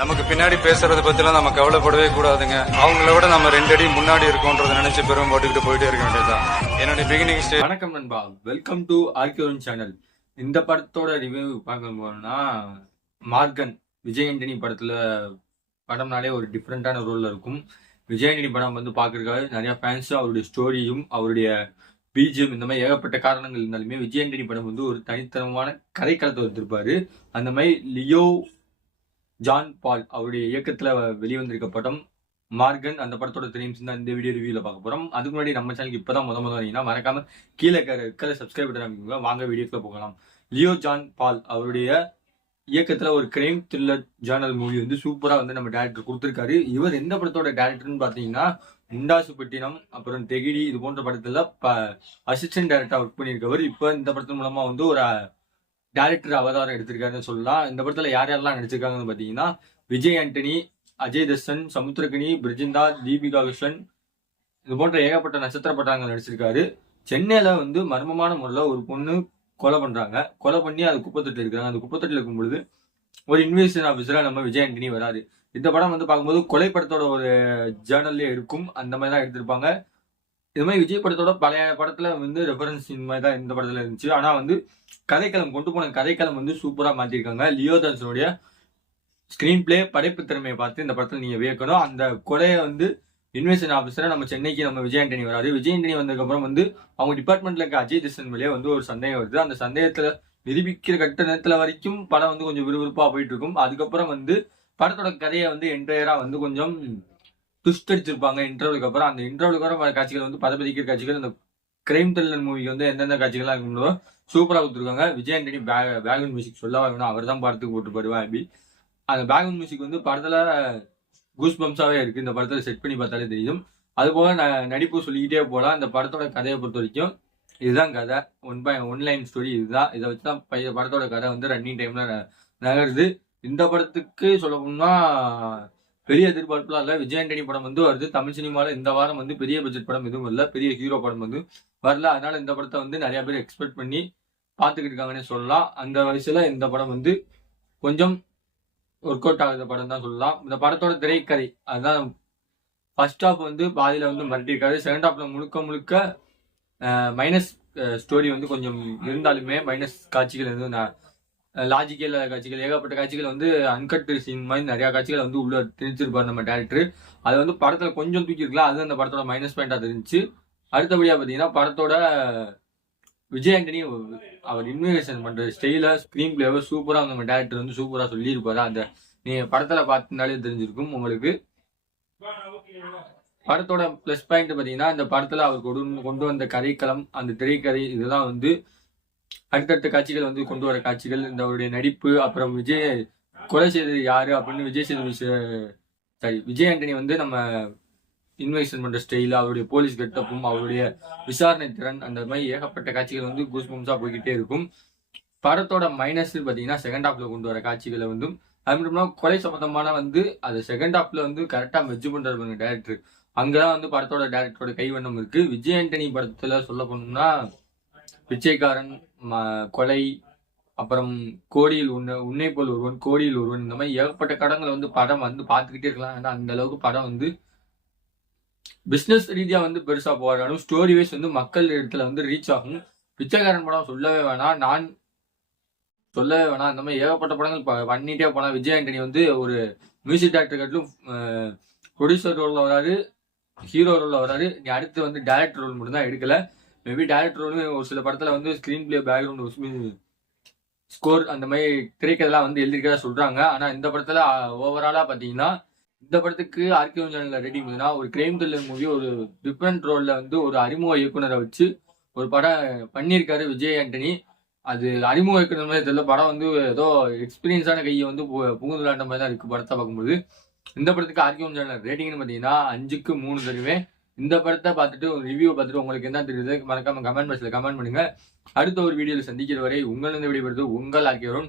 நமக்கு பின்னாடி பேசுறத பத்திலாம் நம்ம கவலைப்படவே கூடாதுங்க. அவங்கள விட நம்ம 2 அடி முன்னாடி இருக்கோன்றதை நினைச்சு பெரும் போட்டுக்கிட்டு போயிட்டே இருக்க வேண்டியதுதான். என்னுடைய பிகினிங் ஸ்டேஜ். வணக்கம் நண்பா, வெல்கம் டு ஆர்கியோன் சேனல். இந்த படத்தோட ரிவ்யூ பார்க்க போனா மார்கன் விஜய் ஆண்டனி படம்னாலே ஒரு டிஃப்ரெண்டான ரோல்ல இருக்கும். விஜய் ஆண்டனி படம் வந்து பார்க்கறதுக்காக நிறைய ஃபேன்ஸ் அவருடைய ஸ்டோரியும் அவருடைய பிஜிஎம் இந்த மாதிரி ஏகப்பட்ட காரணங்கள் இருந்தாலுமே விஜய் ஆண்டனி படம் வந்து ஒரு தனித்தனமான கதைக்களத்தை வந்திருப்பாரு. அந்த மாதிரி லியோ ஜான் பால் அவருடைய இயக்கத்துல வெளிவந்திருக்க படம் மார்கன். அந்த படத்தோட தெரியும் தான் இந்த வீடியோ ரிவ்யூல பார்க்க போறோம். அதுக்கு முன்னாடி நம்ம சேனலுக்கு இப்பதான் முதல் வரீங்கன்னா மறக்காம கீழே சப்ஸ்கிரைப் பண்ணி வாங்க வீடியோக்குள்ள போகலாம். லியோ ஜான் பால் அவருடைய இயக்கத்துல ஒரு கிரைம் த்ரில்லர் ஜேர்னல் மூவி வந்து சூப்பரா வந்து நம்ம டேரக்டர் கொடுத்திருக்காரு. இவர் எந்த படத்தோட டேரக்டர்னு பாத்தீங்கன்னா முண்டாசுப்பட்டினம், அப்புறம் தெகிடி இது போன்ற படத்துல அசிஸ்டன்ட் டைரக்டரா ஒர்க் பண்ணியிருக்கவர். இப்ப இந்த படத்தின் மூலமா வந்து ஒரு டைரக்டர் அவதாரம் எடுத்திருக்காருன்னு சொல்லலாம். இந்த படத்துல யார் யாரெல்லாம் நடிச்சிருக்காங்கன்னு பாத்தீங்கன்னா விஜய் ஆண்டனி, அஜய் தர்ஷன், சமுத்திரகனி, பிரிஜிந்தா, தீபிகா கிருஷ்ணன் இது போன்ற ஏகப்பட்ட நட்சத்திர பட்டாங்கள் நடிச்சிருக்காரு. சென்னையில வந்து மர்மமான முறையில ஒரு பொண்ணு கொலை பண்றாங்க. கொலை பண்ணி அது குப்பத்தொட்டில் இருக்காங்க. அந்த குப்பத்தொட்டில் இருக்கும் பொழுது ஒரு இன்வெஸ்டிகேஷன் ஆஃபீஸரா நம்ம விஜய் ஆண்டனி வராரு. இந்த படம் வந்து பார்க்கும்போது கொலை படத்தோட ஒரு ஜேர்னல்லே இருக்கும். அந்த மாதிரி தான் எடுத்திருப்பாங்க. இது மாதிரி விஜய் படத்தோட பழைய படத்துல வந்து ரெஃபரன்ஸ் இந்த மாதிரி தான் இந்த படத்துல இருந்துச்சு. ஆனா வந்து கதைக்களம் கொண்டு போன கதைக்களம் வந்து சூப்பரா மாத்திருக்காங்க. லியோ தான்சனுடைய ஸ்கிரீன் பிளே படைப்பு திறமையை பார்த்து இந்த படத்துல நீங்க வியக்கணும். அந்த கொலையை வந்து இன்வெஸ்டிகேஷன் ஆஃபீஸரா நம்ம சென்னைக்கு நம்ம விஜய் ஆண்டனி வராரு. விஜய் ஆண்டனி வந்ததுக்கு அப்புறம் வந்து அவங்க டிபார்ட்மெண்ட்ல இருக்க அஜய் தர்ஷன் மேலே வந்து ஒரு சந்தேகம் வருது. அந்த சந்தேகத்துல நிரூபிக்கிற கட்ட நேரத்துல வரைக்கும் படம் வந்து கொஞ்சம் விறுவிறுப்பா போயிட்டு இருக்கும். அதுக்கப்புறம் வந்து படத்தோட கதையை வந்து என்டையரா வந்து கொஞ்சம் ட்விஸ்ட் அடிச்சிருப்பாங்க. இன்டர்வலுக்கு அப்புறம் அந்த இன்டர்வலுக்கு அப்புறம் காட்சிகள் வந்து பதப்பதிக்கிற காட்சிகள், அந்த கிரைம் த்ரில்லர் மூவிக்கு வந்து எந்தெந்த காட்சிகள்லாம் இருக்கும்போதோ சூப்பரா கொடுத்துருக்காங்க. விஜய் ஆண்டனி பேக்ரவுண்ட் மியூசிக் சொல்லவா வேணும், அவர் தான் படத்துக்கு போட்டு ஹாப்பி. அந்த பேக்ரவுண்ட் மியூசிக் வந்து படத்துல கூஸ் பம்ஸாவே இருக்கு. இந்த படத்துல செட் பண்ணி பார்த்தாலே தெரியும். அது போக நடிப்பு சொல்லிக்கிட்டே போகலாம். இந்த படத்தோட கதையை பொறுத்த வரைக்கும் இதுதான் கதை. ஒன் லைன் ஸ்டோரி இதுதான். இதை வச்சுதான் படத்தோட கதை வந்து ரன்னிங் டைம்ல நகருது. இந்த படத்துக்கு சொல்ல போனா பெரிய எதிர்பார்ப்புலாம் இல்லை. விஜய் ஆண்டனி படம் வந்து வருது. தமிழ் சினிமாவில் இந்த வாரம் வந்து பெரிய பட்ஜெட் படம் எதுவும் இல்லை, பெரிய ஹீரோ படம் வந்து வரல. அதனால இந்த படத்தை வந்து நிறைய பேர் எக்ஸ்பெக்ட் பண்ணி பார்த்துக்கிட்டு இருக்காங்கன்னு சொல்லலாம். அந்த வயசுல இந்த படம் வந்து கொஞ்சம் ஒர்க் அவுட் ஆகுத படம் தான் சொல்லலாம். இந்த படத்தோட திரைக்கதை அதுதான். ஃபர்ஸ்ட் ஹாஃப் வந்து பாதியில வந்து மிரட்டியிருக்காரு. செகண்ட் ஹாஃப்ல முழுக்க மைனஸ் ஸ்டோரி வந்து கொஞ்சம் இருந்தாலுமே மைனஸ் காட்சிகள் எதுவும் லாஜிக்கல் காட்சிகள், ஏகப்பட்ட காட்சிகள் வந்து அன்கட் சீன் மாதிரி நிறைய காட்சிகள் வந்து உள்ள தெரிஞ்சிருப்பாரு நம்ம டேரக்டர். அது வந்து படத்துல கொஞ்சம் தூக்கிருக்கலாம். அது அந்த படத்தோட மைனஸ் பாயிண்டா தெரிஞ்சு. அடுத்தபடியா பாத்தீங்கன்னா படத்தோட விஜய் ஆண்டனி அவர் இன்வெஸ்டிகேஷன் பண்ற ஸ்டைல, ஸ்கிரீன் பிளேவை சூப்பரா நம்ம டேரக்டர் வந்து சூப்பரா சொல்லியிருப்பாரு. அந்த நீங்க படத்துல பார்த்திருந்தாலே தெரிஞ்சிருக்கும் உங்களுக்கு. படத்தோட பிளஸ் பாயிண்ட் பாத்தீங்கன்னா இந்த படத்துல அவர் கொண்டு வந்த கதைக்களம், அந்த திரைக்கதை இதெல்லாம் வந்து அடுத்தடுத்த காட்சிகள் வந்து கொண்டு வர காட்சிகள், இந்த அவருடைய நடிப்பு, அப்புறம் விஜய் கொலை செய்தது யாரு அப்படின்னு விஜய் ஆண்டனி வந்து நம்ம இன்வெஸ்டிகேஷன் பண்ற ஸ்டைல், அவருடைய போலீஸ் கெட்டப்பும், அவருடைய விசாரணை திறன், அந்த மாதிரி ஏகப்பட்ட காட்சிகள் வந்து கூஸ் பம்ஸா போய்கிட்டே இருக்கும். படத்தோட மைனஸ் பாத்தீங்கன்னா செகண்ட் ஹாஃப்ல கொண்டு வர காட்சிகளை வந்து அது மட்டும் கொலை சம்பந்தமான வந்து அது செகண்ட் ஹாஃப்ல வந்து கரெக்டா மெர்ஜ் பண்றாரு டேரக்டர். அங்கதான் வந்து படத்தோட டேரக்டரோட கைவண்ணம் இருக்கு. விஜய் ஆண்டனி படத்துல சொல்ல போனோம்னா பிச்சைக்காரன், கொலை, அப்புறம் கோடியில் உன்னை போல் ஒருவன், கோடியில் ஒருவன், இந்த மாதிரி ஏகப்பட்ட கடங்களை வந்து படம் வந்து பார்த்துக்கிட்டே இருக்கலாம். ஏன்னா அந்த அளவுக்கு படம் வந்து பிசினஸ் ரீதியா வந்து பெருசா போராடும். ஸ்டோரி வைஸ் வந்து மக்கள் இடத்துல வந்து ரீச் ஆகும். பிச்சைக்காரன் படம் சொல்லவே வேணாம், நான் சொல்லவே வேணாம். இந்த மாதிரி ஏகப்பட்ட படங்கள் பண்ணிட்டே போனா. விஜய் ஆண்டனி வந்து ஒரு மியூசிக் டைரக்டர் கட்டிலும் ப்ரொடியூசர் ரோல்ல வராரு, ஹீரோ ரோல்ல வராரு. நீ அடுத்து வந்து டைரக்டர் ரோல் மட்டும் தான் எடுக்கல. மேபி டைரக்டர் ஒரு சில படத்துல வந்து ஸ்கிரீன் பிளே, பேக்ரவுண்ட் ஸ்கோர், அந்த மாதிரி திரைக்கதெல்லாம் வந்து எழுதிருக்கதா சொல்றாங்க. ஆனா இந்த படத்துல ஓவராலா பாத்தீங்கன்னா இந்த படத்துக்கு ஆர்கியோன் சேனல்ல ரெடி பண்ணுதுன்னா ஒரு கிரைம் த்ரில்லர் மூவி, ஒரு டிஃப்ரெண்ட் ரோல்ல வந்து ஒரு அறிமுக இயக்குனரை வச்சு ஒரு படம் பண்ணியிருக்காரு விஜய் ஆண்டனி. அது அறிமுக இயக்குனர் மாதிரி தெரியல, படம் வந்து ஏதோ எக்ஸ்பீரியன்ஸான கையை வந்து புகுந்து விளையாண்ட மாதிரி தான் இருக்கு படத்தை பார்க்கும்போது. இந்த படத்துக்கு ஆர்கியோன் சேனல் ரேட்டிங்னு பாத்தீங்கன்னா 5க்கு 3 தருவேன். இந்த படத்தை பார்த்துட்டு ஒரு ரிவ்யூ பார்த்துட்டு உங்களுக்கு என்ன தெரியுது மறக்காம கமெண்ட் பாக்ஸ்ல கமெண்ட் பண்ணுங்க. அடுத்த ஒரு வீடியோல சந்திக்கிற வரை உங்கள் விடைபெறுவது உங்கள் ஆர்கியோன்.